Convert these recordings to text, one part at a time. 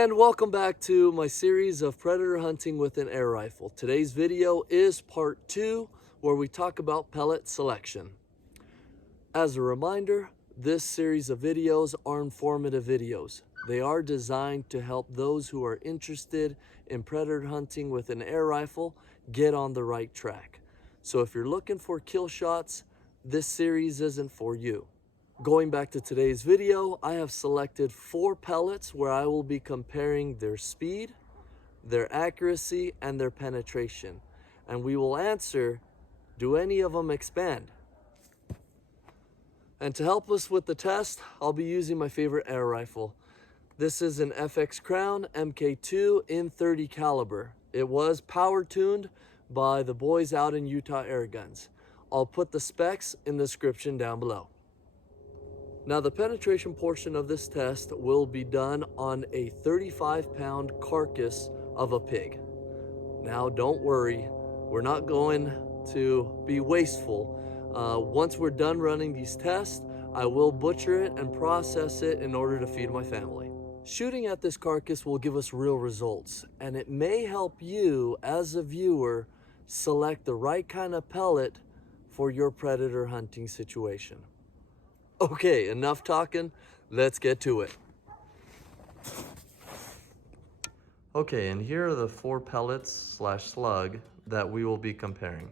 And welcome back to my series of predator hunting with an air rifle. Today's video is part 2, where we talk about pellet selection. As a reminder, this series of videos are informative videos. They are designed to help those who are interested in predator hunting with an air rifle get on the right track. So if you're looking for kill shots, this series isn't for you. Going back to today's video, I have selected 4 pellets where I will be comparing their speed, their accuracy, and their penetration. And we will answer, do any of them expand? And to help us with the test, I'll be using my favorite air rifle. This is an FX Crown MKII in .30 caliber. It was power tuned by the boys out in Utah Airguns. I'll put the specs in the description down below. Now the penetration portion of this test will be done on a 35-pound carcass of a pig. Now don't worry, we're not going to be wasteful. Once we're done running these tests, I will butcher it and process it in order to feed my family. Shooting at this carcass will give us real results, and it may help you as a viewer select the right kind of pellet for your predator hunting situation. Okay, enough talking, let's get to it. Okay, and here are the 4 pellets / slug that we will be comparing.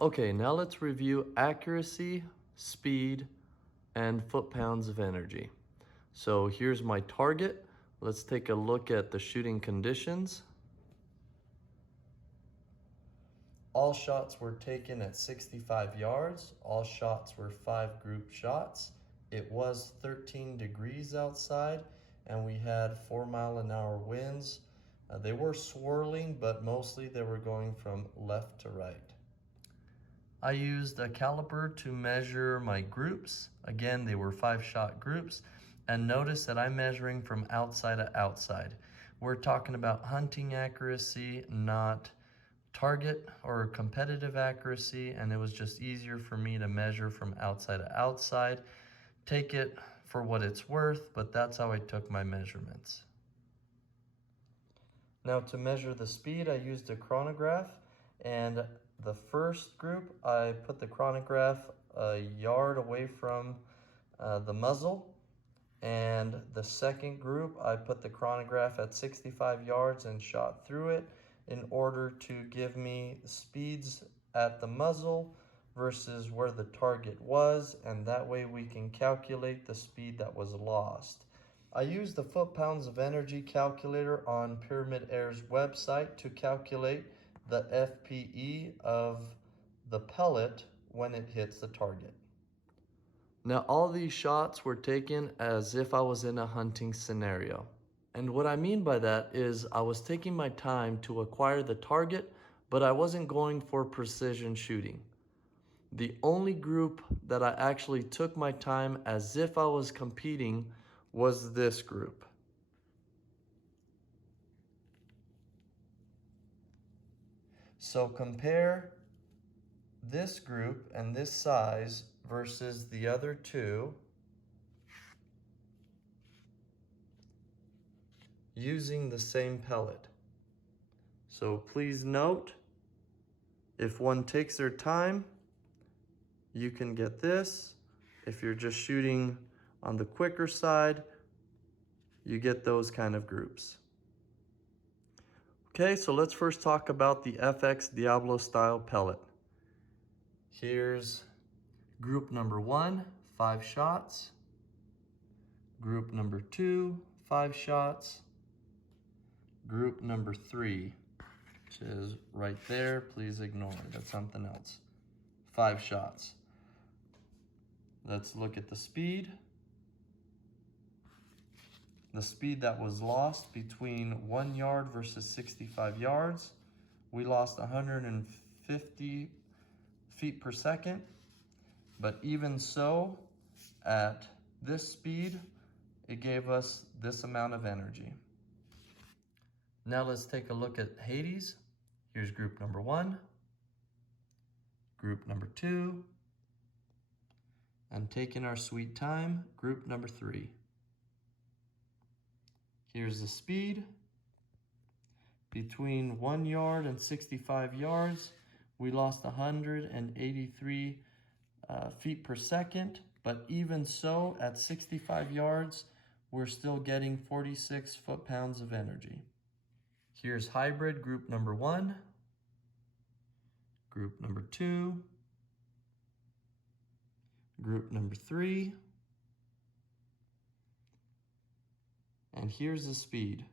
Okay, now let's review accuracy, speed, and foot-pounds of energy. So here's my target. Let's take a look at the shooting conditions. All shots were taken at 65 yards. All shots were 5 group shots. It was 13 degrees outside, and we had 4-mile-an-hour winds. They were swirling, but mostly they were going from left to right. I used a caliper to measure my groups. Again, they were 5-shot groups. And notice that I'm measuring from outside to outside. We're talking about hunting accuracy, not target or competitive accuracy, and it was just easier for me to measure from outside to outside. Take it for what it's worth, but that's how I took my measurements. Now to measure the speed, I used a chronograph, and the first group, I put the chronograph a yard away from the muzzle. And the second group, I put the chronograph at 65 yards and shot through it in order to give me speeds at the muzzle versus where the target was, and that way we can calculate the speed that was lost. I used the foot-pounds of energy calculator on Pyramid Air's website to calculate the FPE of the pellet when it hits the target. Now all these shots were taken as if I was in a hunting scenario. And what I mean by that is I was taking my time to acquire the target, but I wasn't going for precision shooting. The only group that I actually took my time as if I was competing was this group. So compare this group and this size versus the other 2 using the same pellet. So please note, if one takes their time, you can get this. If you're just shooting on the quicker side, you get those kind of groups. Okay, so let's first talk about the FX Diablo style pellet. Here's group number 1, 5 shots. Group number 2, 5 shots. Group number 3, which is right there. Please ignore it, that's something else. 5 shots. Let's look at the speed. The speed that was lost between 1 yard versus 65 yards. We lost 150 feet per second. But even so, at this speed, it gave us this amount of energy. Now let's take a look at Hades. Here's group number 1, group number 2, and taking our sweet time, group number 3. Here's the speed. Between 1 yard and 65 yards, we lost 183 feet per second, but even so, at 65 yards, we're still getting 46 foot-pounds of energy. Here's hybrid group number 1, group number 2, group number 3, and here's the speed.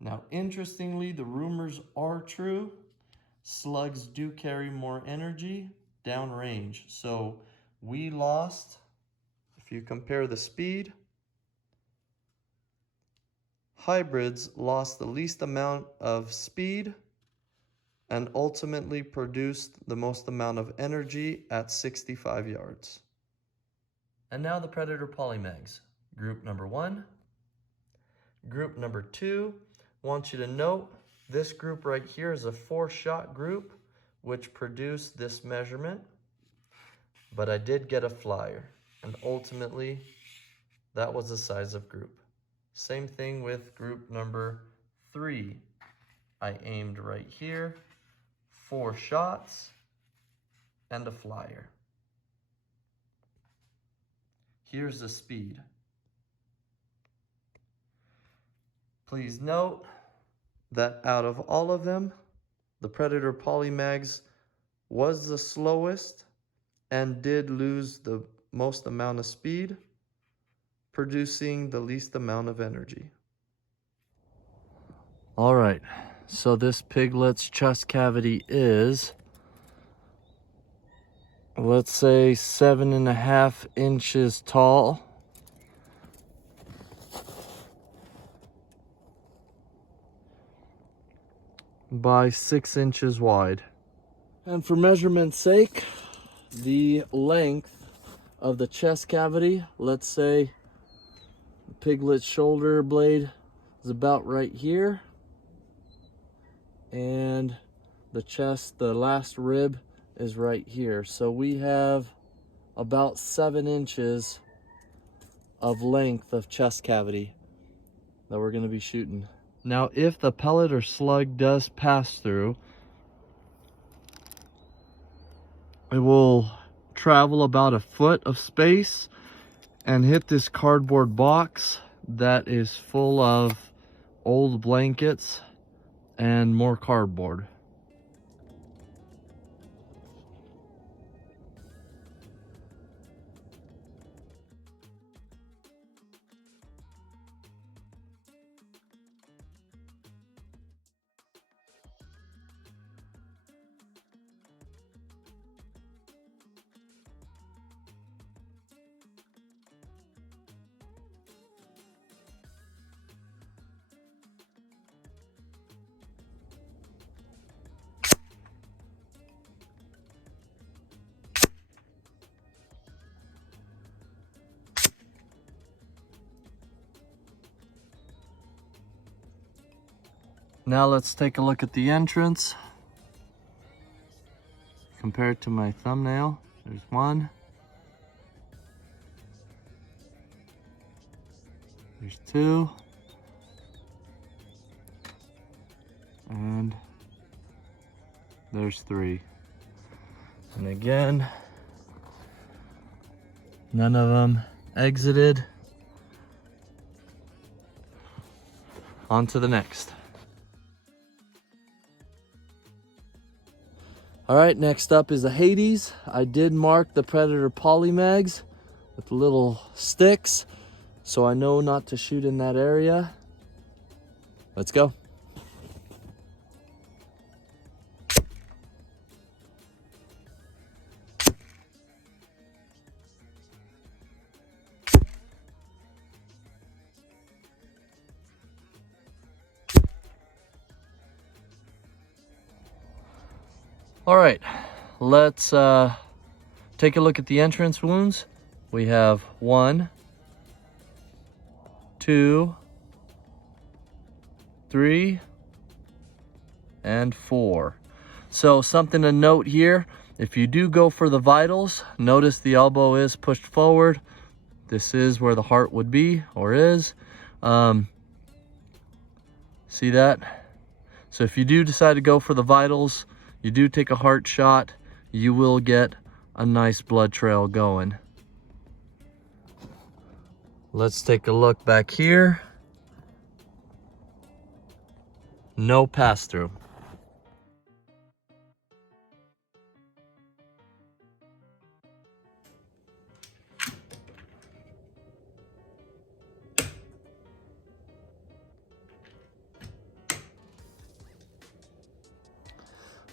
Now, interestingly, the rumors are true. Slugs do carry more energy downrange. So we lost, if you compare the speed, hybrids lost the least amount of speed and ultimately produced the most amount of energy at 65 yards. And now the Predator Polymags. Group number 1. Group number 2. Want you to note, this group right here is a 4-shot group, which produced this measurement. But I did get a flyer, and ultimately, that was the size of group. Same thing with group number 3. I aimed right here, 4 shots, and a flyer. Here's the speed. Please note that out of all of them, the Predator Polymags was the slowest and did lose the most amount of speed, producing the least amount of energy. All right, so this piglet's chest cavity is, let's say, 7.5 inches tall. By 6 inches wide. And for measurement's sake, the length of the chest cavity, let's say the piglet's shoulder blade is about right here, and the chest, the last rib, is right here. So we have about 7 inches of length of chest cavity that we're going to be shooting. Now, if the pellet or slug does pass through, it will travel about a foot of space and hit this cardboard box that is full of old blankets and more cardboard. Now let's take a look at the entrance. Compared to my thumbnail, there's 1. There's 2. And there's 3. And again, none of them exited. On to the next. All right, next up is the Hades. I did mark the Predator Polymags with little sticks, so I know not to shoot in that area. Let's go. All right, let's take a look at the entrance wounds. We have 1, 2, 3, and 4. So something to note here, if you do go for the vitals, notice the elbow is pushed forward. This is where the heart would be, or is. See that? So if you do decide to go for the vitals, you do take a heart shot, you will get a nice blood trail going. Let's take a look back here. No pass through.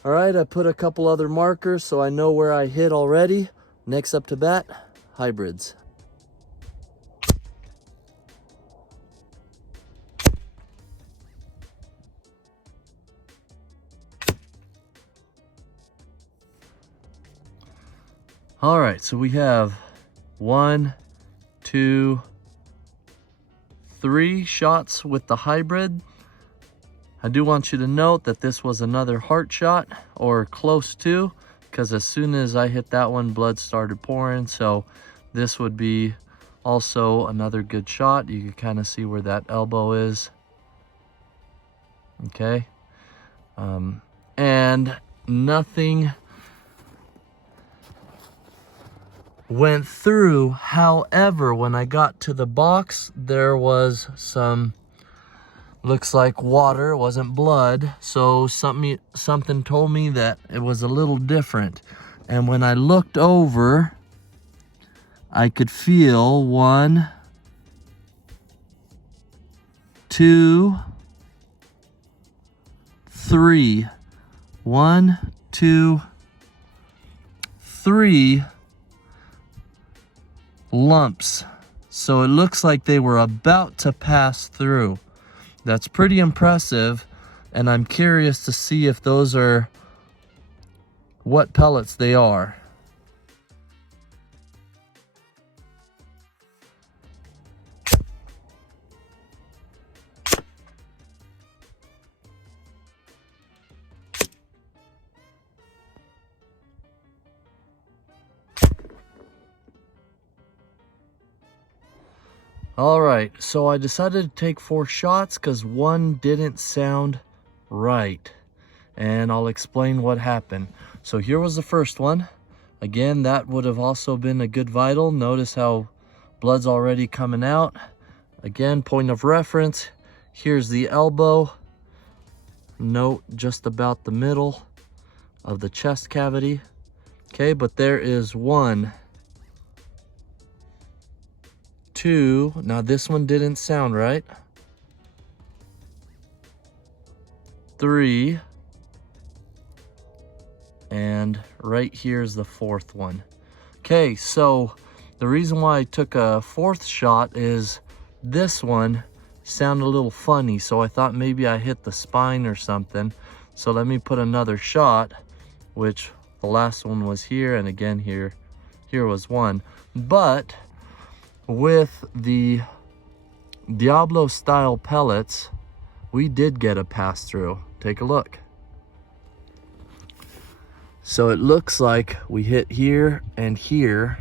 All right, I put a couple other markers so I know where I hit already. Next up to bat, hybrids. All right, so we have 1, 2, 3 shots with the hybrid. I do want you to note that this was another heart shot, or close to, because as soon as I hit that one, blood started pouring. So this would be also another good shot. You can kind of see where that elbow is. Okay. And nothing went through. However, when I got to the box, there was some, looks like water, it wasn't blood. So something told me that it was a little different. And when I looked over, I could feel 1, 2, 3. 1, 2, 3 lumps. So it looks like they were about to pass through. That's pretty impressive, and I'm curious to see if those are what pellets they are. All right, so I decided to take 4 shots because one didn't sound right. And I'll explain what happened. So here was the first one. Again, that would have also been a good vital. Notice how blood's already coming out. Again, point of reference, here's the elbow. Note just about the middle of the chest cavity. Okay, but there is 1, 2, now this one didn't sound right. 3, and right here is the 4th one. Okay, so the reason why I took a 4th shot is this one sounded a little funny, so I thought maybe I hit the spine or something. So let me put another shot, which the last one was here, and again here was 1. But with the Diablo style pellets, we did get a pass through. Take a look. So it looks like we hit here and here,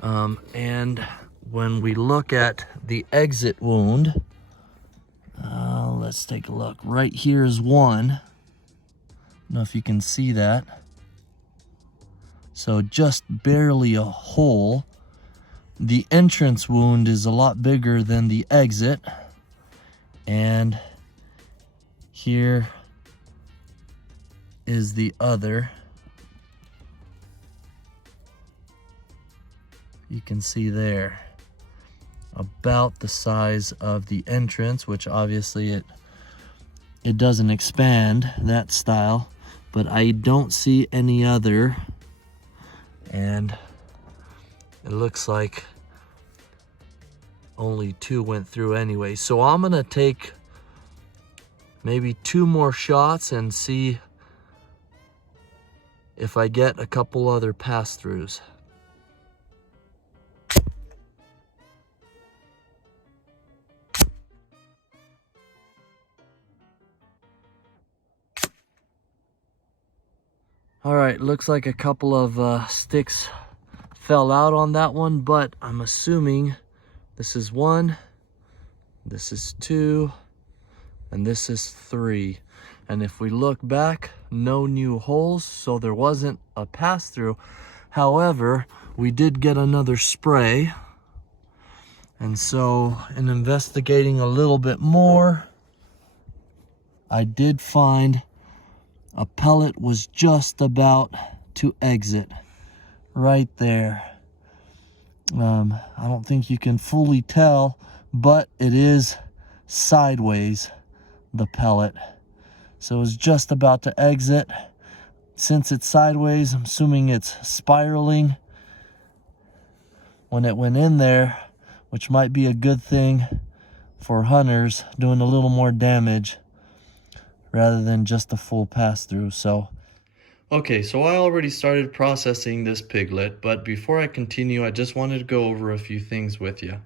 and when we look at the exit wound, let's take a look. Right here is 1. I don't know if you can see that. So just barely a hole. The entrance wound is a lot bigger than the exit. And here is the other. You can see there. About the size of the entrance, which obviously it doesn't expand that style, but I don't see any other. And it looks like only 2 went through anyway. So I'm gonna take maybe 2 more shots and see if I get a couple other pass-throughs. All right, looks like a couple of sticks fell out on that one, but I'm assuming this is 1, this is 2, and this is 3. And if we look back, no new holes, so there wasn't a pass-through. However, we did get another spray. And so in investigating a little bit more, I did find a pellet was just about to exit right there. I don't think you can fully tell, but it is sideways, the pellet. So it's just about to exit. Since it's sideways, I'm assuming it's spiraling when it went in there, which might be a good thing for hunters, doing a little more damage rather than just a full pass-through. So okay, so I already started processing this piglet, but before I continue, I just wanted to go over a few things with you.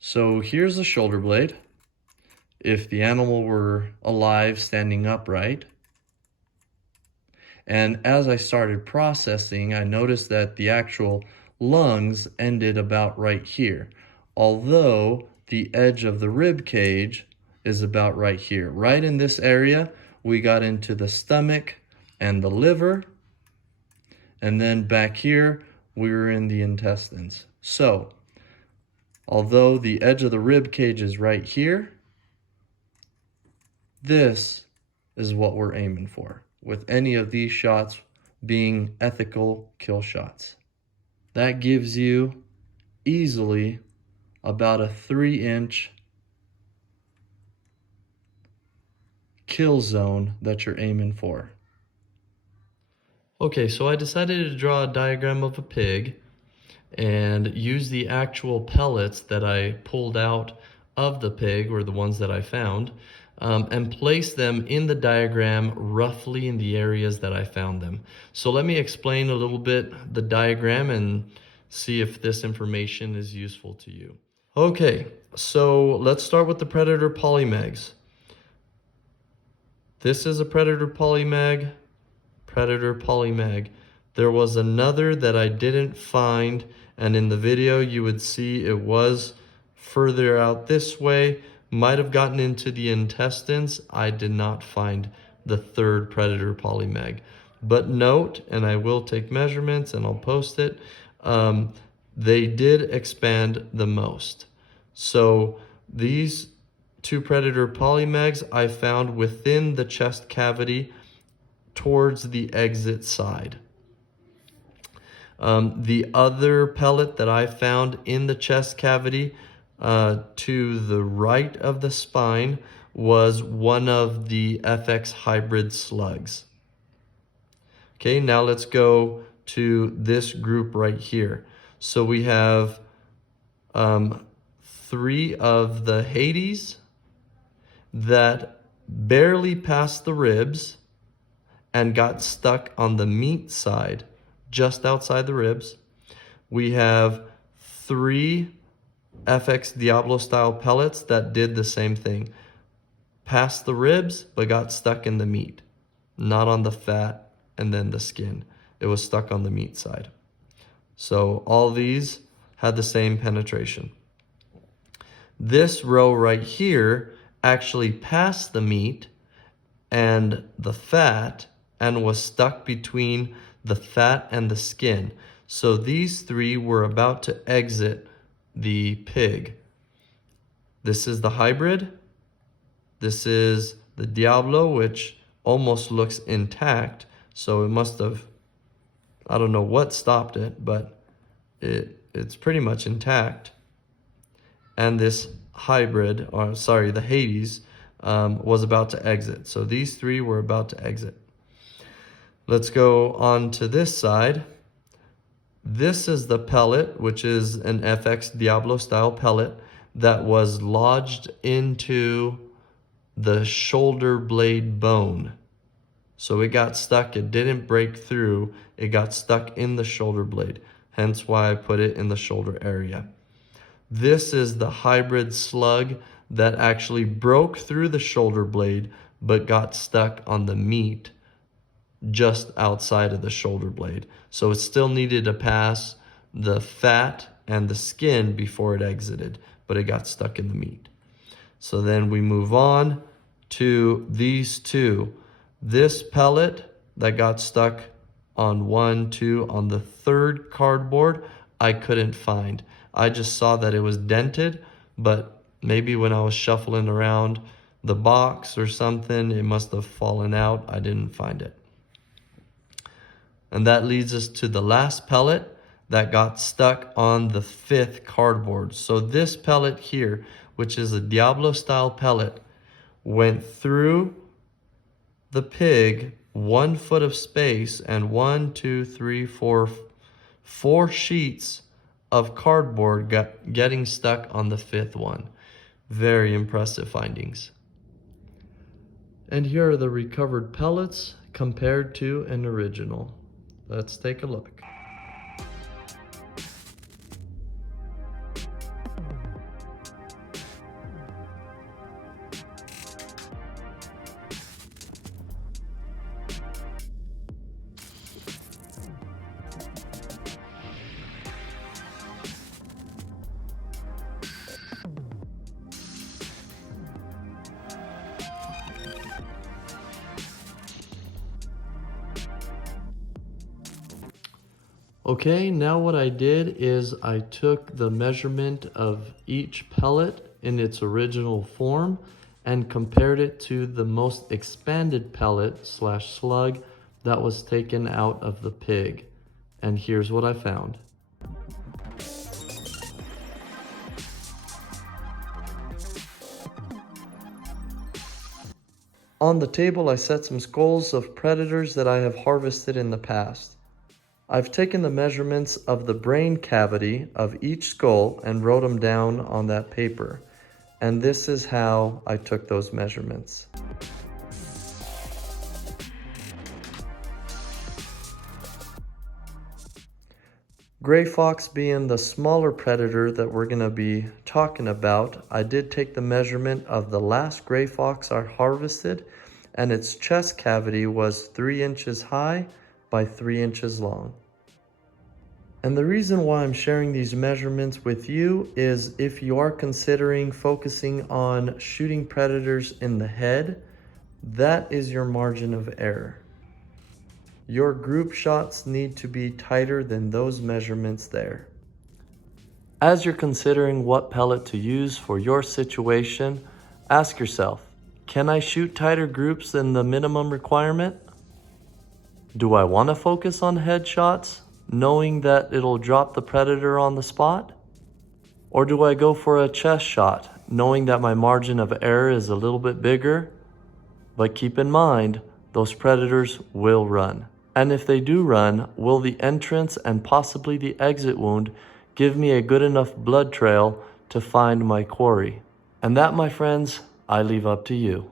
So here's the shoulder blade. If the animal were alive, standing upright. And as I started processing, I noticed that the actual lungs ended about right here, although the edge of the rib cage is about right here. Right in this area, we got into the stomach and the liver, and then back here, we were in the intestines. So, although the edge of the rib cage is right here, this is what we're aiming for, with any of these shots being ethical kill shots. That gives you easily about a 3-inch kill zone that you're aiming for. Okay, so I decided to draw a diagram of a pig and use the actual pellets that I pulled out of the pig, or the ones that I found, and place them in the diagram roughly in the areas that I found them. So let me explain a little bit the diagram and see if this information is useful to you. Okay, so let's start with the predator polymags. This is a predator polymag, predator polymag. There was another that I didn't find, and in the video you would see it was further out this way, might have gotten into the intestines. I did not find the third predator polymag. But note, and I will take measurements and I'll post it, they did expand the most. So these 2 predator polymags I found within the chest cavity towards the exit side. The other pellet that I found in the chest cavity to the right of the spine was one of the FX hybrid slugs. Okay, now let's go to this group right here. So we have 3 of the Hades that barely passed the ribs and got stuck on the meat side, just outside the ribs. We have 3 FX Diablo style pellets that did the same thing. Passed the ribs, but got stuck in the meat. Not on the fat and then the skin. It was stuck on the meat side. So all these had the same penetration. This row right here actually passed the meat and the fat and was stuck between the fat and the skin. So these 3 were about to exit the pig. This is the hybrid. This is the Diablo, which almost looks intact. So it must have, I don't know what stopped it, but it's pretty much intact. And this hybrid, or sorry, the Hades, was about to exit. So these 3 were about to exit. Let's go on to this side. This is the pellet, which is an FX Diablo style pellet that was lodged into the shoulder blade bone. So it got stuck, it didn't break through, it got stuck in the shoulder blade. Hence why I put it in the shoulder area. This is the hybrid slug that actually broke through the shoulder blade, but got stuck on the meat just outside of the shoulder blade. So it still needed to pass the fat and the skin before it exited, but it got stuck in the meat. So then we move on to these two. This pellet that got stuck on on the third cardboard, I couldn't find. I just saw that it was dented, but maybe when I was shuffling around the box or something, it must have fallen out. I didn't find it. And that leads us to the last pellet that got stuck on the fifth cardboard. So this pellet here, which is a Diablo style pellet, went through the pig 1 foot of space and 4 sheets of cardboard getting stuck on the fifth one. Very impressive findings. And here are the recovered pellets compared to an original. Let's take a look. Okay, now what I did is I took the measurement of each pellet in its original form and compared it to the most expanded pellet / slug that was taken out of the pig. And here's what I found. On the table, I set some skulls of predators that I have harvested in the past. I've taken the measurements of the brain cavity of each skull and wrote them down on that paper. And this is how I took those measurements. Gray fox being the smaller predator that we're going to be talking about, I did take the measurement of the last gray fox I harvested, and its chest cavity was 3 inches high by 3 inches long. And the reason why I'm sharing these measurements with you is if you are considering focusing on shooting predators in the head, that is your margin of error. Your group shots need to be tighter than those measurements there. As you're considering what pellet to use for your situation, ask yourself, can I shoot tighter groups than the minimum requirement? Do I want to focus on headshots, knowing that it'll drop the predator on the spot? Or do I go for a chest shot, knowing that my margin of error is a little bit bigger? But keep in mind, those predators will run. And if they do run, will the entrance and possibly the exit wound give me a good enough blood trail to find my quarry? And that, my friends, I leave up to you.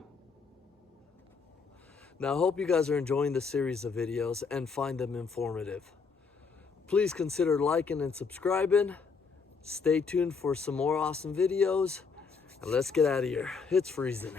Now, I hope you guys are enjoying the series of videos and find them informative. Please consider liking and subscribing. Stay tuned for some more awesome videos. And let's get out of here. It's freezing.